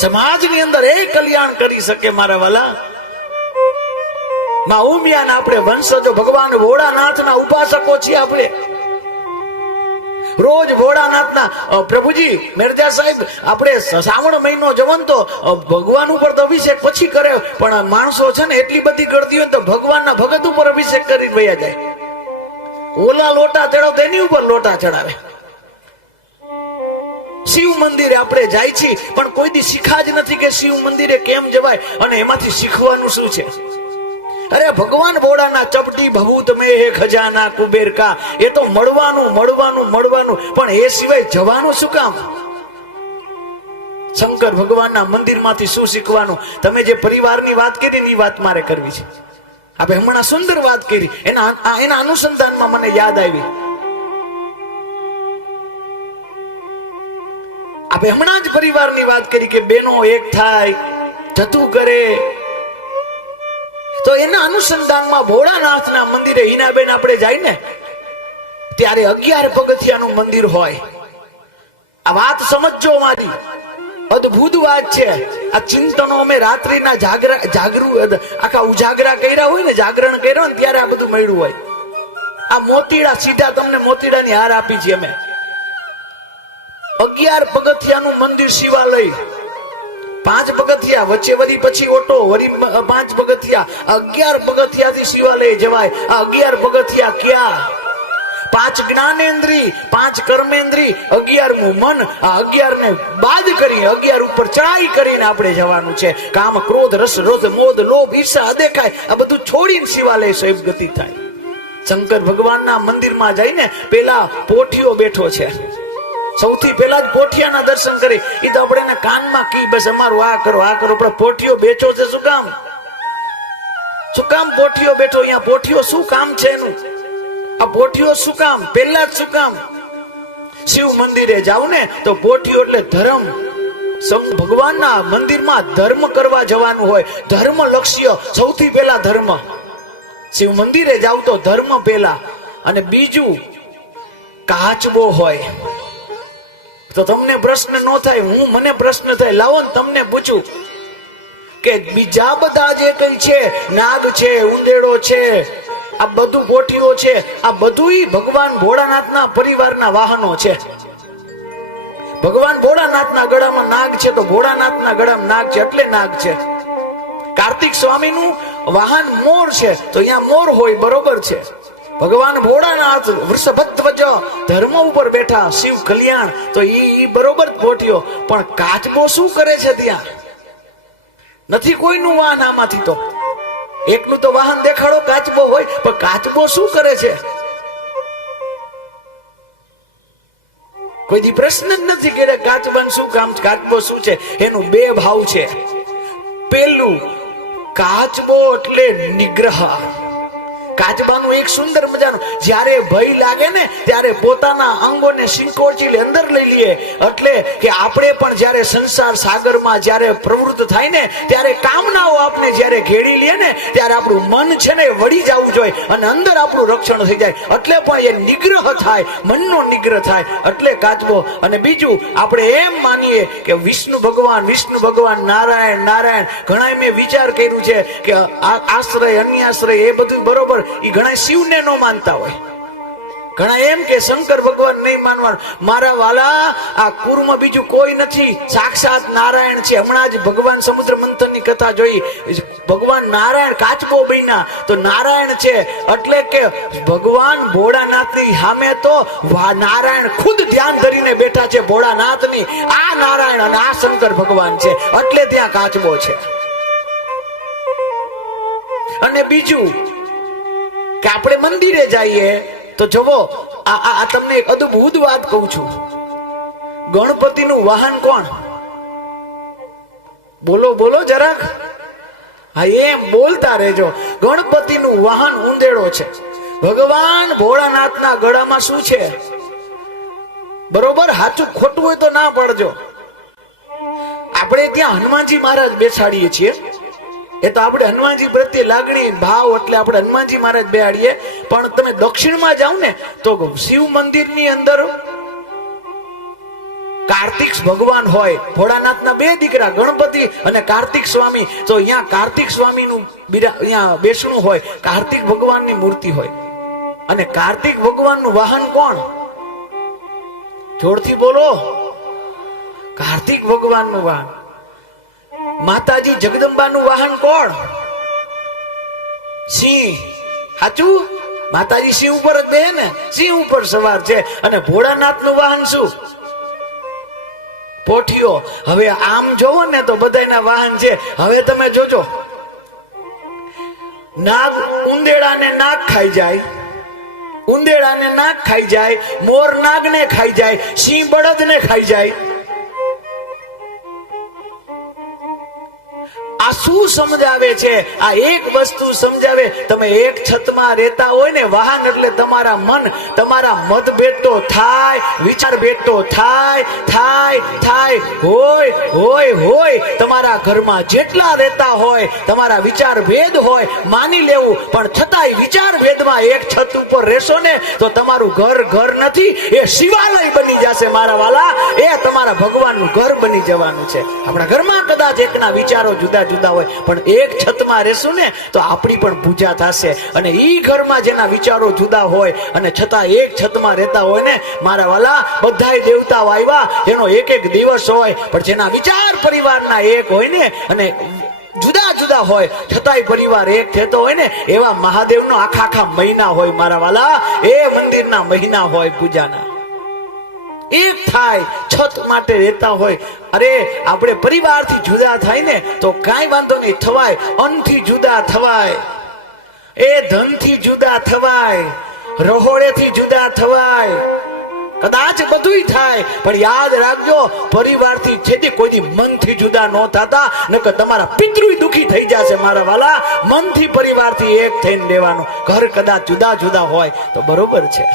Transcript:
સમાજની અંદર એ કલ્યાણ કરી શકે મારા વાલા. માં ઉમિયાના આપણે વંશજો ભગવાન ભોળાનાથના ઉપાસકો છીએ. આપણે રોજ ભોળાનાથના પ્રભુજી મેરજા સાહેબ આપણે શ્રાવણ મહિનો જવન તો ભગવાન ઉપર તો અભિષેક પછી કરે, પણ માણસો છે ને એટલી બધી કરતી હોય તો ભગવાનના ભગત ઉપર અભિષેક કરી વયા જાય. ઓલા લોટા ચડાવ તેની ઉપર લોટા ચડાવે. શિવ મંદિરે આપણે જાય છીએ પણ કોઈ દી શીખા જ નથી કે શિવ મંદિરે કેમ જવાય અને એમાંથી શીખવાનું શું છે. અરે ભગવાન ભોળાના ચપટી ભભૂત મેં હે ખજાના કુબેર કા, એ તો મળવાનું મળવાનું મળવાનું, પણ એ સિવાય જવાનું શું કામ? શંકર ભગવાનના મંદિરમાંથી શું શીખવાનું? તમે જે પરિવારની વાત કરી ની વાત મારે કરવી છે. આપણે હમણાં સુંદર વાત કરી, એના અનુસંધાનમાં મને યાદ આવી. આપણે હમણાં જ પરિવારની વાત કરી કે બેનો એક થાય, જતું કરે, તો એના અનુસંધાનમાં ભોળાનાથના મંદિરે હિનાબેન આપણે જાય ને ત્યારે 11 પગથિયાનું મંદિર હોય. આ વાત સમજજો, મારી અદ્ભુત વાત છે. આ ચિંતનો અમે રાત્રિના આખા ઉજાગરા કર્યા હોય ને, જાગરણ કર્યા હોય ને ત્યારે આ બધું મળ્યું હોય. આ મોતીડા સીધા તમને મોતીડાની હાર આપી છે અમે. 11 પગથિયાનું મંદિર શિવાલય, 5 પગથિયા વચ્ચે વળી પછી ઓટો વળી 5 પગથિયા, 11 પગથિયાથી શિવાલય જવાય. આ 11 પગથિયા ક્યાં? 5 જ્ઞાનેન્દ્રી, 5 કર્મેન્દ્રી, 11મું મન. આ 11 ને બાદ કરી 11 ઉપર ચડાઈ કરીને આપણે જવાનું છે. કામ ક્રોધ રસ રોધ મોદ લોભ ઈર્ષા અદેખાય આ બધું છોડીને શિવાલય સ્વયં ગતિ થાય. શંકર ભગવાનના મંદિરમાં જઈને પેલા પોઠિયો બેઠો છે. સૌથી પહેલા જ પોઠિયાના દર્શન કરી. એ તો આપણે કાનમાં કી બસ અમારું આ કરો આ કરો, પણ પોઠિયો બેઠો છે શું કામ? શું કામ પોઠિયો બેઠો? અહીંયા પોઠિયો શું કામ છે એનું? આ પોઠિયો શું કામ? પહેલા જ શું કામ? શિવ મંદિરે જાવ ને તો પોઠિયો એટલે ધર્મ. ભગવાનના મંદિરમાં ધર્મ કરવા જવાનું હોય. ધર્મ લક્ષ્ય સૌથી પહેલા ધર્મ. શિવ મંદિરે જાવ તો ધર્મ પહેલા, અને બીજું કાચબો હોય. તો તમને પ્રશ્ન ન થાય, મને પ્રશ્ન થાય, લાવો ને તમને પૂછું કે બીજા બધા જે કઈ છે, નાગ છે, ઉંદેડો છે, આ બધું પોઠીઓ છે, આ બધું ભગવાન ભોળાનાથના પરિવારના વાહનો છે. ભગવાન ભોળાનાથના ગળામાં નાગ છે તો ભોળાનાથના ગળામાં નાગ છે એટલે નાગ છે. કાર્તિક સ્વામીનું વાહન મોર છે તો અહીંયા મોર હોય, બરોબર છે. ભગવાન ભોળાનાથ વૃષભધ્વજ ધર્મ ઉપર બેઠા, શિવ કલ્યાણ, તો ઈ બરોબર પોઠ્યો. પણ કાચબો શું કરે છે? ત્યાં નથી કોઈનું વાહન. આમાંથી તો એકનું તો વાહન દેખાડો કાચબો હોય, પણ કાચબો શું કરે છે? કોઈ દી પ્રશ્ન જ નથી કે કાચબાનું શું કામ? કાચબો શું છે? એનું 2 ભાવ છે. પેલું, કાચબો એટલે નિગ્રહ. કાચબાનું એક સુંદર મજાનું, જ્યારે ભય લાગે ને ત્યારે પોતાના અંગોને સિંકોચી અંદર લઈ લઈએ. એટલે કે આપણે પણ જ્યારે સંસાર સાગરમાં જ્યારે પ્રવૃત્ત થાય ને ત્યારે કામનાઓ આપણે જ્યારે ઘેડી લઈએ ને ત્યારે આપણું મન છે ને વળી જવું જોઈએ અને અંદર આપણું રક્ષણ થઈ જાય. એટલે પણ એ નિગ્રહ થાય, મનનો નિગ્રહ થાય, એટલે કાચબો. અને બીજું, આપણે એમ માનીએ કે વિષ્ણુ ભગવાન નારાયણ નારાયણ. ઘણા મેં વિચાર કર્યું છે કે આશ્રય અન્યાશ્રય એ બધું બરોબર, એ ઘણા શિવને ન માનતા હોય. ઘણા એમ કે શંકર ભગવાન નહીં માનવાનું. મારા વાલા, આ કુરમાં બીજું કોઈ નથી, સાક્ષાત નારાયણ છે. હમણાં જ ભગવાન સમુદ્ર મંથનની કથા જોઈ. ભગવાન નારાયણ કાચબો બન્યા તો નારાયણ છે. એટલે કે ભગવાન ભોળાનાથની સામે તો નારાયણ ખુદ ધ્યાન ધરીને બેઠા છે. ભોળાનાથની આ નારાયણ અને આ શંકર ભગવાન છે, એટલે ત્યાં કાચબો છે. અને બીજું કે આપણે મંદિરે જઈએ તો જવો, આ તમને એક અદ્ભુત વાત કહું છું. ગણપતિનું વાહન કોણ? બોલો બોલો જરાક. હા, એમ બોલતા રહેજો. ગણપતિનું વાહન ઉંદેડો છે. ભગવાન ભોળાનાથના ગળામાં શું છે? બરોબર, સાચું ખોટું હોય તો ના પડજો. આપણે ત્યાં હનુમાનજી મહારાજ બેસાડીએ છીએ. એ તો આપણે હનુમાનજી પ્રત્યે લાગણી ભાવ એટલે આપણે હનુમાનજી મહારાજ બેહાડીએ. પણ તમે દક્ષિણમાં જાઓ ને તો શિવ મંદિરની અંદર કાર્તિક ભગવાન હોય, ભોળાનાથના બે દીકરા ગણપતિ અને કાર્તિક સ્વામી, તો અહીંયા કાર્તિક સ્વામીનું અહીંયા બેસણું હોય, કાર્તિક ભગવાનની મૂર્તિ હોય. અને કાર્તિક ભગવાનનું વાહન કોણ? જોરથી બોલો. કાર્તિક ભગવાનનું વાહન. માતાજી જગદંબાનું વાહન કોણ? સિંહ. સાચું? માતાજી સિંહ ઉપર જ બે ને, સિંહ ઉપર સવાર છે. અને ભોળાનાથનું વાહન શું? પોઠિયો. હવે આમ જોવો ને તો બધાના વાહન છે. હવે તમે જોજો, નાગ ઉંદેડાને નાગ ખાઈ જાય, ઉંદેડાને નાગ ખાઈ જાય, મોર નાગને ખાઈ જાય, સિંહ બળદને ખાઈ જાય. આ શું સમજાવે છે? આ એક વસ્તુ સમજાવે. તમે એક છતમાં રહેતા હોય ને, વાહન એટલે તમારા મન, તમારા મતભેદ તો થાય, વિચાર ભેદ તો થાય થાય થાય, હોય હોય હોય. તમારા ઘરમાં જેટલા રહેતા હોય, તમારા વિચાર ભેદ હોય, માની લેવું. પણ છતાંય વિચાર ભેદમાં એક છત ઉપર રહેશો ને તો તમારું ઘર ઘર નથી, એ શિવાલય બની જશે મારા વાલા. એ તમારા ભગવાનનું ઘર બની જવાનું છે. આપણા ઘરમાં કદાચ એકના વિચારો જુદા જુદા હોય, પણ એક છતમાં રહેશું ને તો આપણી પણ પૂજા થશે. અને ઈ ઘરમાં જેના વિચારો જુદા હોય અને છતાં એક છતમાં રહેતા હોય ને મારા વાલા, બધાય દેવતાઓ આવ્યા, એનો એક એક દિવસ હોય, પણ જેના વિચાર પરિવારના એક હોય ને અને જુદા જુદા હોય છતાંય પરિવાર એક થતો હોય ને, એવા મહાદેવનો આખા આખા મહિના હોય મારા વાલા. એ મંદિરના મહિના હોય પૂજાના. એક થાય, છત માટે રહેતા હોય. અરે આપણે પરિવારથી જુદા થાય ને તો કાંઈ વાંધો નહીં, થવાય. અન્નથી જુદા થવાય, એ ધનથી જુદા થવાય, રહોડેથી જુદા થવાય, કદાચ બધુંય થાય. પણ યાદ રાખજો, પરિવારથી છેતી કોઈની મનથી જુદા ન થતા, નકર તમારા પિતૃય દુખી થઈ જશે મારા વાલા. મનથી પરિવારથી એક થઈને રહેવાનું. ઘર કદાચ જુદા જુદા હોય તો બરોબર છે.